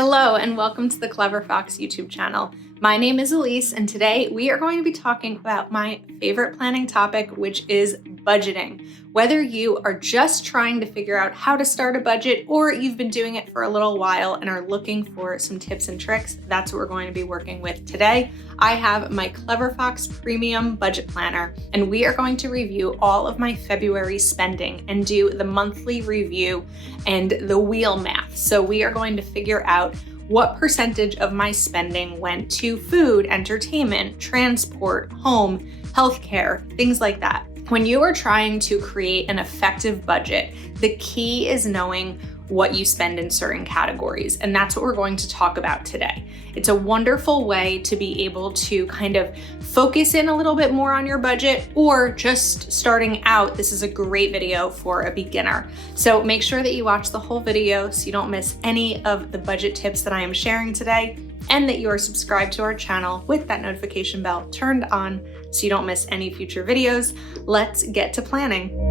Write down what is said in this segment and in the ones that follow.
Hello and welcome to the Clever Fox YouTube channel. My name is Ilysse and today we are going to be talking about my favorite planning topic, which is budgeting. Whether you are just trying to figure out how to start a budget or you've been doing it for a little while and are looking for some tips and tricks, that's what we're going to be working with today. I have my Clever Fox Premium Budget Planner and we are going to review all of my February spending and do the monthly review and the wheel math. So we are going to figure out what percentage of my spending went to food, entertainment, transport, home, healthcare, things like that. When you are trying to create an effective budget, the key is knowing what you spend in certain categories, and that's what we're going to talk about today. It's a wonderful way to be able to kind of focus in a little bit more on your budget, or just starting out, this is a great video for a beginner. So make sure that you watch the whole video so you don't miss any of the budget tips that I am sharing today, and that you are subscribed to our channel with that notification bell turned on so you don't miss any future videos. Let's get to planning.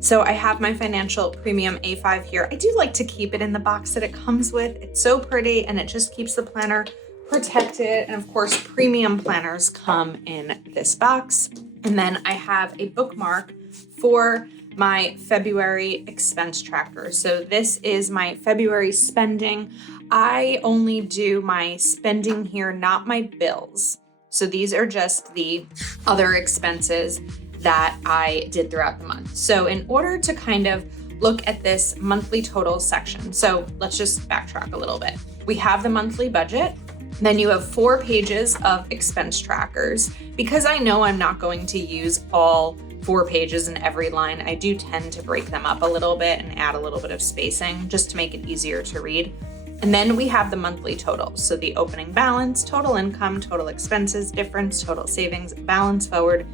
So I have my Financial Premium A5 here. I do like to keep it in the box that it comes with. It's so pretty and it just keeps the planner protected. And of course, premium planners come in this box. And then I have a bookmark for my February expense tracker. So this is my February spending. I only do my spending here, not my bills. So these are just the other expenses that I did throughout the month. So in order to kind of look at this monthly total section, so let's just backtrack a little bit. We have the monthly budget, then you have 4 pages of expense trackers. Because I know I'm not going to use all 4 pages in every line, I do tend to break them up a little bit and add a little bit of spacing just to make it easier to read. And then we have the monthly totals. So the opening balance, total income, total expenses, difference, total savings, balance forward,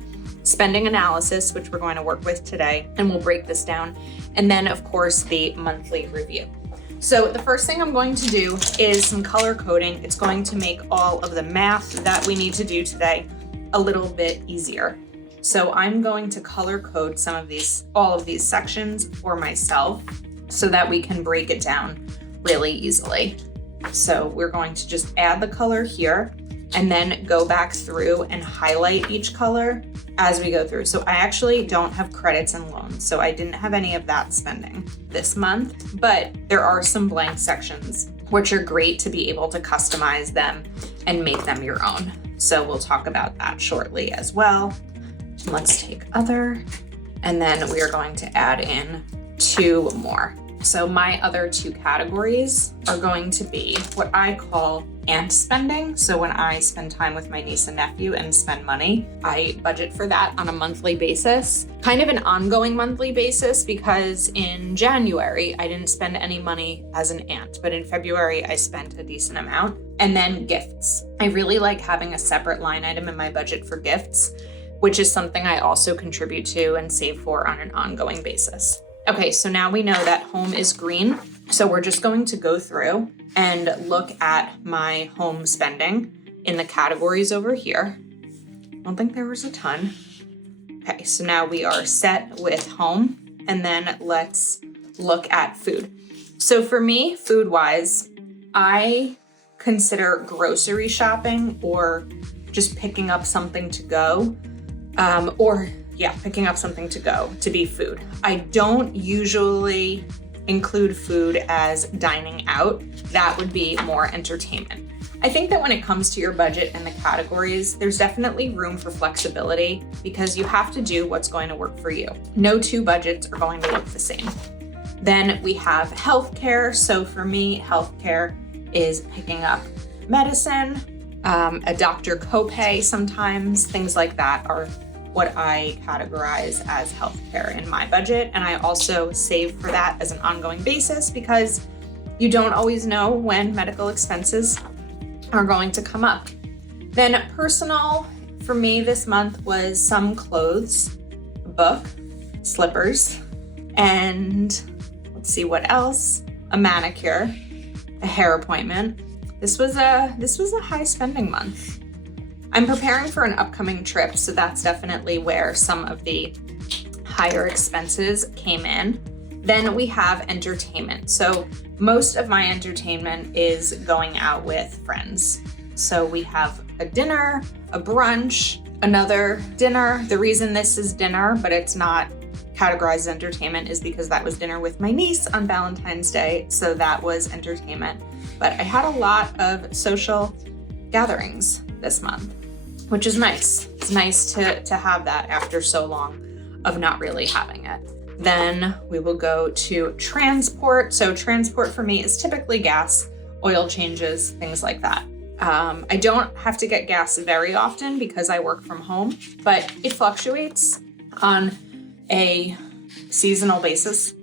spending analysis, which we're going to work with today, and we'll break this down. And then of course, the monthly review. So the first thing I'm going to do is some color coding. It's going to make all of the math that we need to do today a little bit easier. So I'm going to color code all of these sections for myself so that we can break it down really easily. So we're going to just add the color here and then go back through and highlight each color as we go through. So I actually don't have credits and loans, so I didn't have any of that spending this month, but there are some blank sections, which are great to be able to customize them and make them your own. So we'll talk about that shortly as well. Let's take other, and then we are going to add in 2 more. So my other 2 categories are going to be what I call aunt spending. So when I spend time with my niece and nephew and spend money, I budget for that on a monthly basis, kind of an ongoing monthly basis, because in January, I didn't spend any money as an aunt, but in February, I spent a decent amount. And then gifts. I really like having a separate line item in my budget for gifts, which is something I also contribute to and save for on an ongoing basis. Okay, so now we know that home is green. So we're just going to go through and look at my home spending in the categories over here. I don't think there was a ton. Okay, so now we are set with home, and then let's look at food. So for me, food-wise, I consider grocery shopping or just picking up something to go, picking up something to go to be food. I don't usually include food as dining out. That would be more entertainment. I think that when it comes to your budget and the categories, there's definitely room for flexibility because you have to do what's going to work for you. No 2 budgets are going to look the same. Then we have healthcare. So for me, healthcare is picking up medicine, a doctor copay sometimes, things like that are what I categorize as healthcare in my budget. And I also save for that as an ongoing basis because you don't always know when medical expenses are going to come up. Then personal for me this month was some clothes, a book, slippers, and let's see what else, a manicure, a hair appointment. This was a high spending month. I'm preparing for an upcoming trip, so that's definitely where some of the higher expenses came in. Then we have entertainment. So most of my entertainment is going out with friends. So we have a dinner, a brunch, another dinner. The reason this is dinner, but it's not categorized as entertainment, is because that was dinner with my niece on Valentine's Day. So that was entertainment. But I had a lot of social gatherings this month, which is nice. It's nice to have that after so long of not really having it. Then we will go to transport. So transport for me is typically gas, oil changes, things like that. I don't have to get gas very often because I work from home, but it fluctuates on a seasonal basis.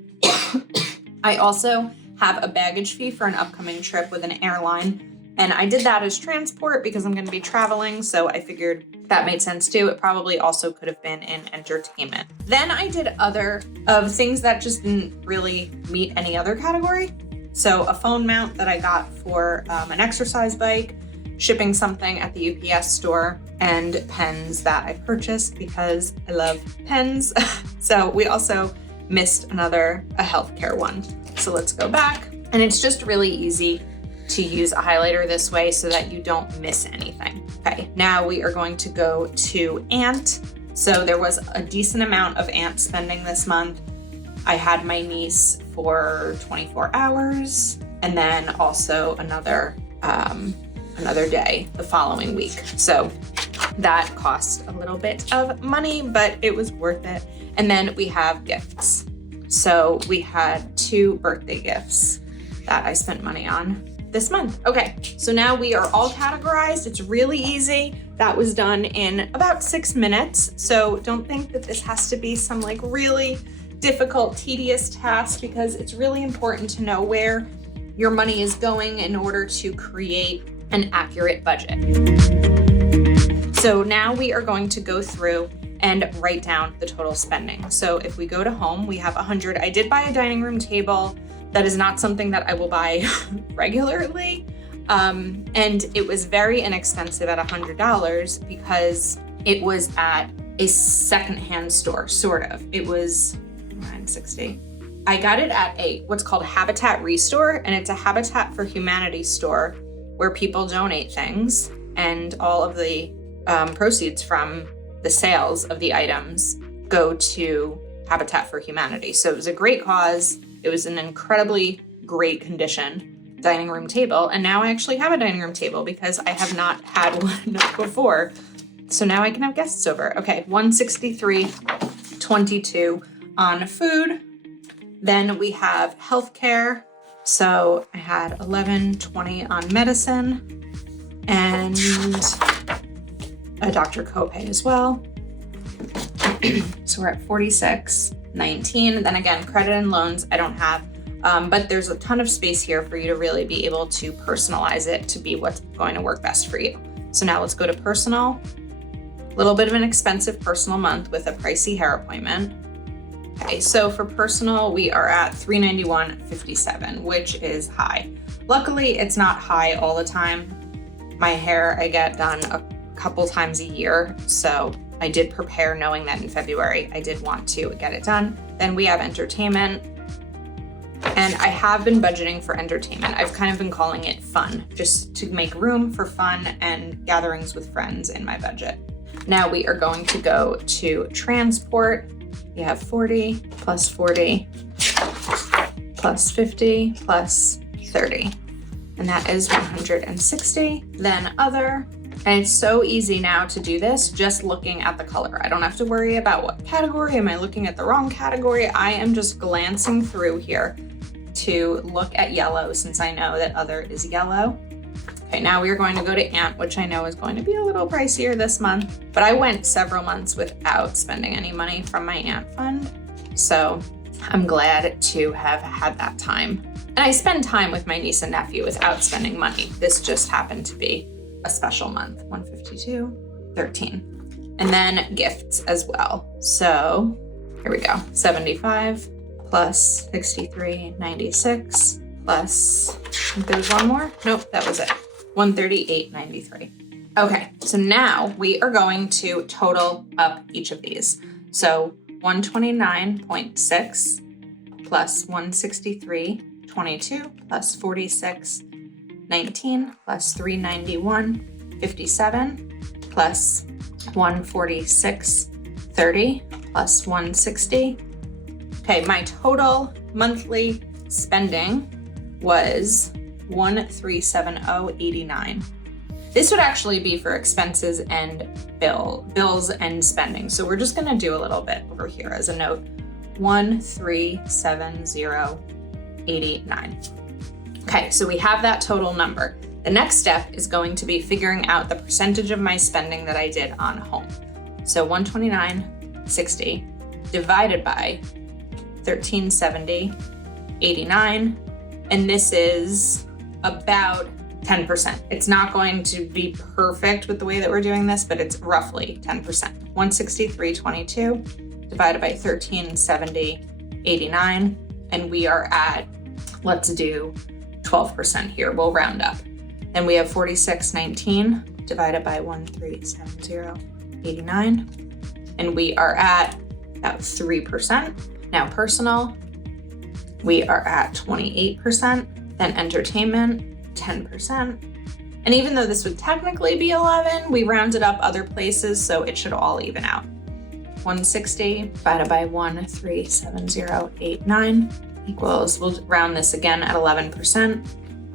I also have a baggage fee for an upcoming trip with an airline, and I did that as transport because I'm going to be traveling, so I figured that made sense too. It probably also could have been in entertainment. Then I did other of things that just didn't really meet any other category. So a phone mount that I got for an exercise bike, shipping something at the UPS store, and pens that I purchased because I love pens. So we also missed a healthcare one. So let's go back. And it's just really easy to use a highlighter this way so that you don't miss anything. Okay, now we are going to go to Ant. So there was a decent amount of Ant spending this month. I had my niece for 24 hours and then also another day the following week. So that cost a little bit of money, but it was worth it. And then we have gifts. So we had 2 birthday gifts that I spent money on this month. Okay, so now we are all categorized. It's really easy. That was done in about 6 minutes. So don't think that this has to be some like really difficult, tedious task, because it's really important to know where your money is going in order to create an accurate budget. So now we are going to go through and write down the total spending. So if we go to home, we have 100. I did buy a dining room table. That is not something that I will buy regularly. And it was very inexpensive at $100 because it was at a secondhand store, sort of. It was $9.60. I got it at what's called Habitat Restore, and it's a Habitat for Humanity store where people donate things, and all of the proceeds from the sales of the items go to Habitat for Humanity. So it was a great cause. It was an incredibly great condition dining room table. And now I actually have a dining room table because I have not had one before. So now I can have guests over. Okay, $163.22 on food. Then we have healthcare. So I had $11.20 on medicine and a doctor copay as well. So we're at $46.19. Then again, credit and loans I don't have, but there's a ton of space here for you to really be able to personalize it to be what's going to work best for you. So now let's go to personal. A little bit of an expensive personal month with a pricey hair appointment. Okay, so for personal, we are at $391.57, which is high. Luckily, it's not high all the time. My hair I get done a couple times a year, so I did prepare knowing that in February I did want to get it done. Then we have entertainment, and I have been budgeting for entertainment. I've kind of been calling it fun, just to make room for fun and gatherings with friends in my budget. Now we are going to go to transport. We have 40 plus 40 plus 50 plus 30, and that is 160. Then other. And it's so easy now to do this just looking at the color. I don't have to worry about what category. Am I looking at the wrong category? I am just glancing through here to look at yellow since I know that other is yellow. Okay, now we are going to go to Ant, which I know is going to be a little pricier this month, but I went several months without spending any money from my Ant fund. So I'm glad to have had that time. And I spend time with my niece and nephew without spending money. This just happened to be a special month. 152.13. And then gifts as well. So here we go. 75 plus 63.96 plus, I think there's one more. Nope, that was it. 138.93. Okay, so now we are going to total up each of these. So 129.6 plus 163.22 plus 46.19 plus 391.57 plus 146.30 plus 160. Okay, my total monthly spending was 1,370.89. This would actually be for expenses and bills and spending. So we're just gonna do a little bit over here as a note. 1,370.89. Okay, so we have that total number. The next step is going to be figuring out the percentage of my spending that I did on home. So 129.60 divided by 1370.89, and this is about 10%. It's not going to be perfect with the way that we're doing this, but it's roughly 10%. 163.22 divided by 1370.89, and we are at, let's do 12% here, we'll round up. Then we have 46.19 divided by 1,370.89, and we are at about 3%. Now personal, we are at 28%, then entertainment, 10%. And even though this would technically be 11, we rounded up other places, so it should all even out. 160 divided by 1,370.89 equals, we'll round this again at 11%,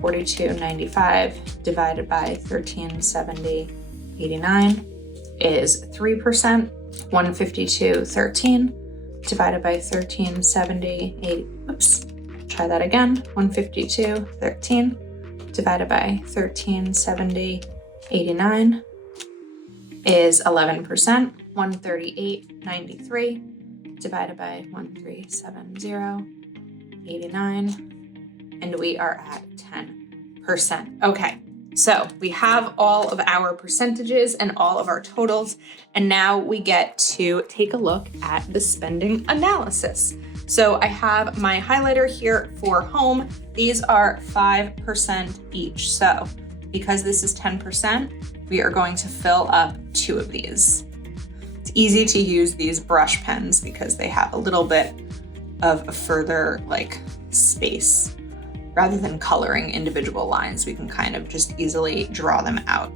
42.95 divided by 1370.89 is 3%, 152.13 divided by 1370.80, oops, try that again, 152.13 divided by 1370.89 is 11%, 138.93 divided by 1,370.89, and we are at 10%. Okay, so we have all of our percentages and all of our totals, and now we get to take a look at the spending analysis. So I have my highlighter here for home. These are 5% each. So because this is 10%, we are going to fill up 2 of these. It's easy to use these brush pens because they have a little bit of a further space. Rather than coloring individual lines, we can kind of just easily draw them out.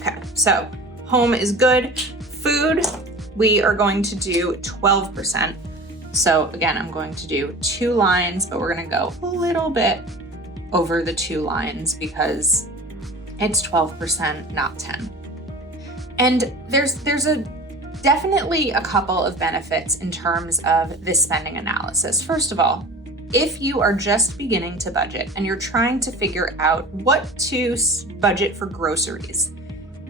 Okay, so home is good. Food, we are going to do 12%. So again, I'm going to do 2 lines, but we're gonna go a little bit over the 2 lines because it's 12%, not 10. And there's definitely a couple of benefits in terms of this spending analysis. First of all, if you are just beginning to budget and you're trying to figure out what to budget for groceries,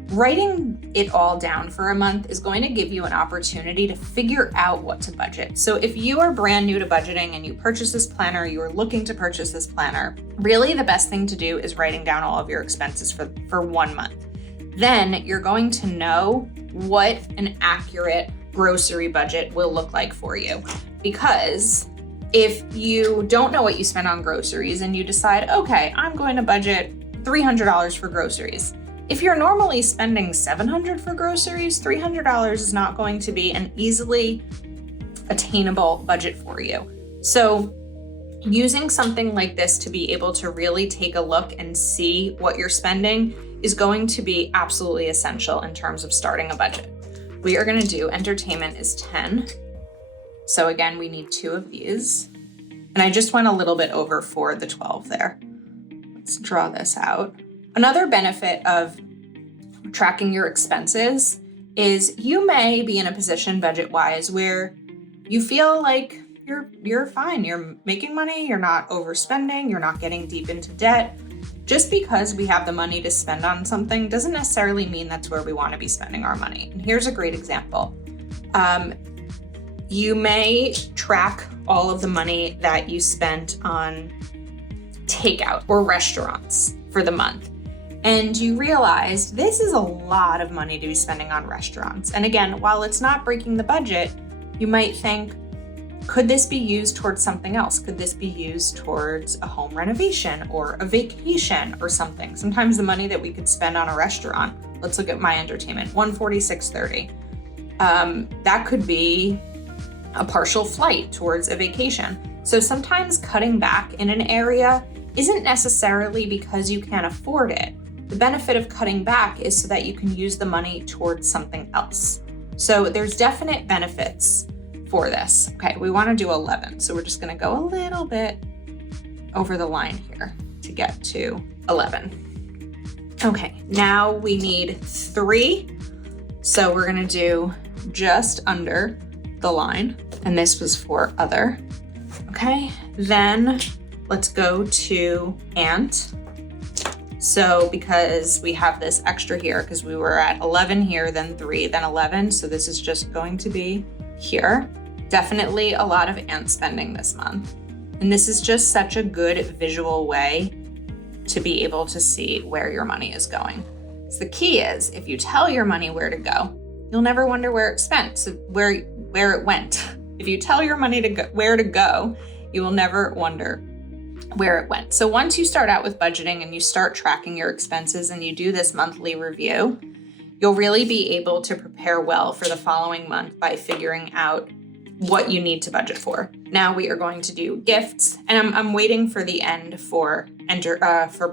writing it all down for a month is going to give you an opportunity to figure out what to budget. So if you are brand new to budgeting and you purchase this planner, you are looking to purchase this planner, really the best thing to do is writing down all of your expenses for 1 month. Then you're going to know what an accurate grocery budget will look like for you. Because if you don't know what you spend on groceries and you decide, okay, I'm going to budget $300 for groceries. If you're normally spending $700 for groceries, $300 is not going to be an easily attainable budget for you. So using something like this to be able to really take a look and see what you're spending is going to be absolutely essential in terms of starting a budget. We are going to do entertainment is 10. So again, we need 2 of these. And I just went a little bit over for the 12 there. Let's draw this out. Another benefit of tracking your expenses is you may be in a position budget-wise where you feel like you're fine. You're making money, you're not overspending, you're not getting deep into debt. Just because we have the money to spend on something doesn't necessarily mean that's where we want to be spending our money. And here's a great example. You may track all of the money that you spent on takeout or restaurants for the month. And you realize this is a lot of money to be spending on restaurants. And again, while it's not breaking the budget, you might think, could this be used towards something else? Could this be used towards a home renovation or a vacation or something? Sometimes the money that we could spend on a restaurant, let's look at my entertainment, $146.30. That could be a partial flight towards a vacation. So sometimes cutting back in an area isn't necessarily because you can't afford it. The benefit of cutting back is so that you can use the money towards something else. So there's definite benefits for this. Okay, we want to do 11. So we're just going to go a little bit over the line here to get to 11. Okay, now we need 3. So we're going to do just under the line. And this was for other. Okay, then let's go to ant. So because we have this extra here, because we were at 11 here, then 3, then 11. So this is just going to be here. Definitely a lot of ant spending this month. And this is just such a good visual way to be able to see where your money is going. So the key is, if you tell your money where to go, you'll never wonder where it spent, so where it went. If you tell your money to go, where to go, you will never wonder where it went. So once you start out with budgeting and you start tracking your expenses and you do this monthly review, you'll really be able to prepare well for the following month by figuring out what you need to budget for. Now we are going to do gifts, and I'm waiting for the end for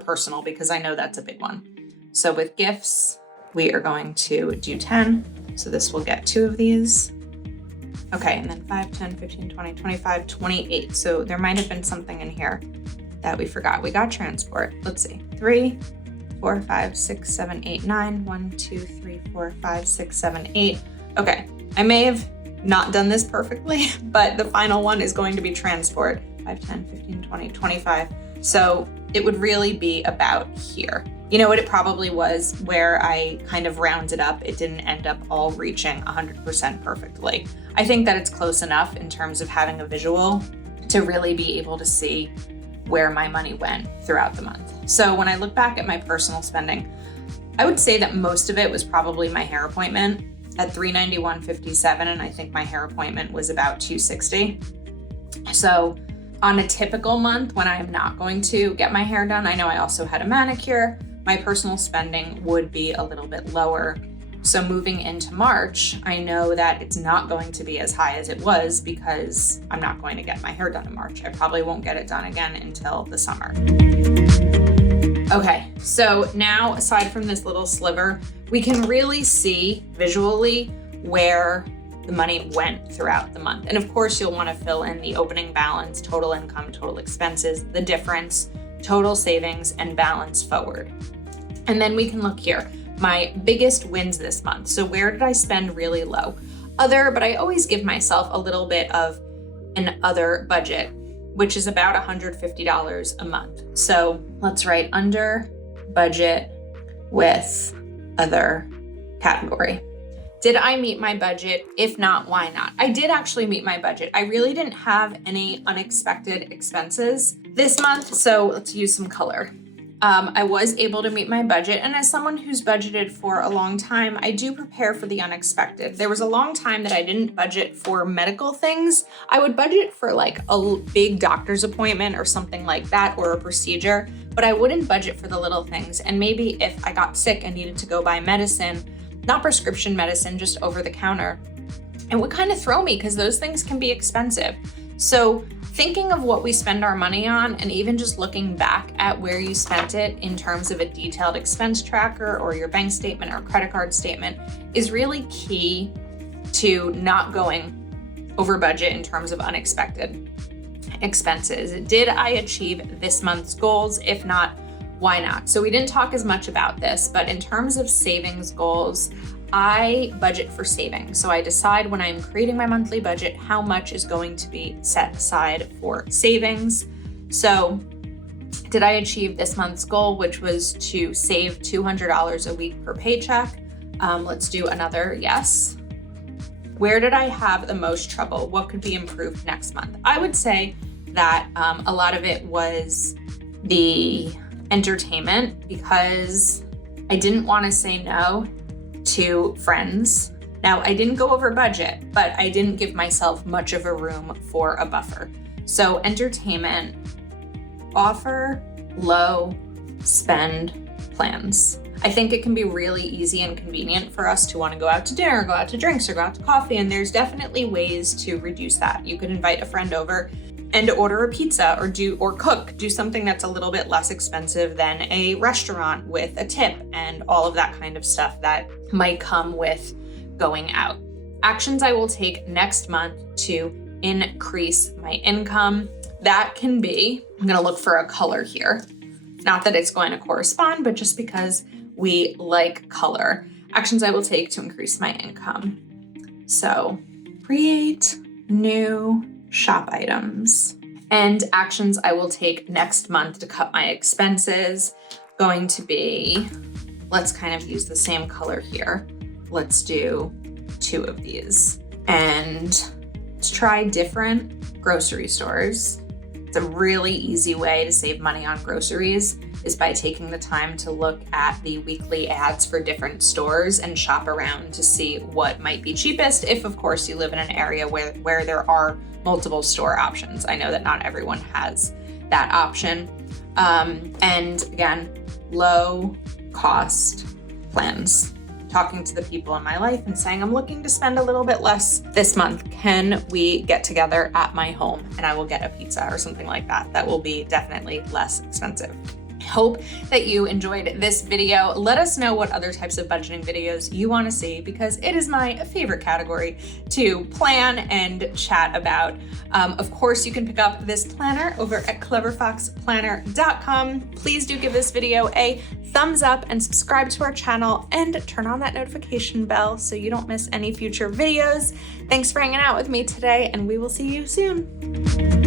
personal, because I know that's a big one. So with gifts, we are going to do 10. So this will get 2 of these. Okay, and then 5, 10, 15, 20, 25, 28. So there might have been something in here that we forgot. We got transport. Let's see. 3, 4, 5, 6, 7, 8, 9. 1, 2, 3, 4, 5, 6, 7, 8. Okay, I may have not done this perfectly, but the final one is going to be transport. 5, 10, 15, 20, 25. So it would really be about here. You know what it probably was, where I kind of rounded up, it didn't end up all reaching 100% perfectly. I think that it's close enough in terms of having a visual to really be able to see where my money went throughout the month. So when I look back at my personal spending, I would say that most of it was probably my hair appointment at $391.57, and I think my hair appointment was about $260. So on a typical month when I am not going to get my hair done, I know I also had a manicure, my personal spending would be a little bit lower. So moving into March, I know that it's not going to be as high as it was because I'm not going to get my hair done in March. I probably won't get it done again until the summer. Okay, so now aside from this little sliver, we can really see visually where the money went throughout the month. And of course, you'll want to fill in the opening balance, total income, total expenses, the difference, total savings, and balance forward. And then we can look here, my biggest wins this month. So where did I spend really low? Other, but I always give myself a little bit of an other budget, which is about $150 a month. So let's write under budget with other category. Did I meet my budget? If not, why not? I did actually meet my budget. I really didn't have any unexpected expenses this month, so let's use some color. I was able to meet my budget, and as someone who's budgeted for a long time, I do prepare for the unexpected. There was a long time that I didn't budget for medical things. I would budget for like a big doctor's appointment or something like that, or a procedure, but I wouldn't budget for the little things. And maybe if I got sick and needed to go buy medicine, not prescription medicine, just over the counter, it would kind of throw me because those things can be expensive. So thinking of what we spend our money on, and even just looking back at where you spent it in terms of a detailed expense tracker or your bank statement or credit card statement, is really key to not going over budget in terms of unexpected expenses. Did I achieve this month's goals? If not, why not? So we didn't talk as much about this, but in terms of savings goals, I budget for savings. So I decide when I'm creating my monthly budget, how much is going to be set aside for savings. So did I achieve this month's goal, which was to save $200 a week per paycheck? Let's do another yes. Where did I have the most trouble? What could be improved next month? I would say that a lot of it was the entertainment, because I didn't want to say no to friends. Now, I didn't go over budget, but I didn't give myself much of a room for a buffer. So entertainment, offer low spend plans. I think it can be really easy and convenient for us to want to go out to dinner, go out to drinks, or go out to coffee, and there's definitely ways to reduce that. You could invite a friend over and order a pizza or cook, do something that's a little bit less expensive than a restaurant with a tip and all of that kind of stuff that might come with going out. Actions I will take next month to increase my income. That can be, I'm gonna look for a color here. Not that it's going to correspond, but just because we like color. Actions I will take to increase my income. So create new shop items. And actions I will take next month to cut my expenses, going to be, let's kind of use the same color here. Let's do 2 of these. And let's try different grocery stores. It's a really easy way to save money on groceries is by taking the time to look at the weekly ads for different stores and shop around to see what might be cheapest, if of course you live in an area where there are multiple store options. I know that not everyone has that option. And again, low cost plans. Talking to the people in my life and saying, I'm looking to spend a little bit less this month. Can we get together at my home and I will get a pizza or something like that? That will be definitely less expensive. Hope that you enjoyed this video. Let us know what other types of budgeting videos you want to see, because it is my favorite category to plan and chat about. Of course, you can pick up this planner over at cleverfoxplanner.com. Please do give this video a thumbs up and subscribe to our channel and turn on that notification bell so you don't miss any future videos. Thanks for hanging out with me today, and we will see you soon.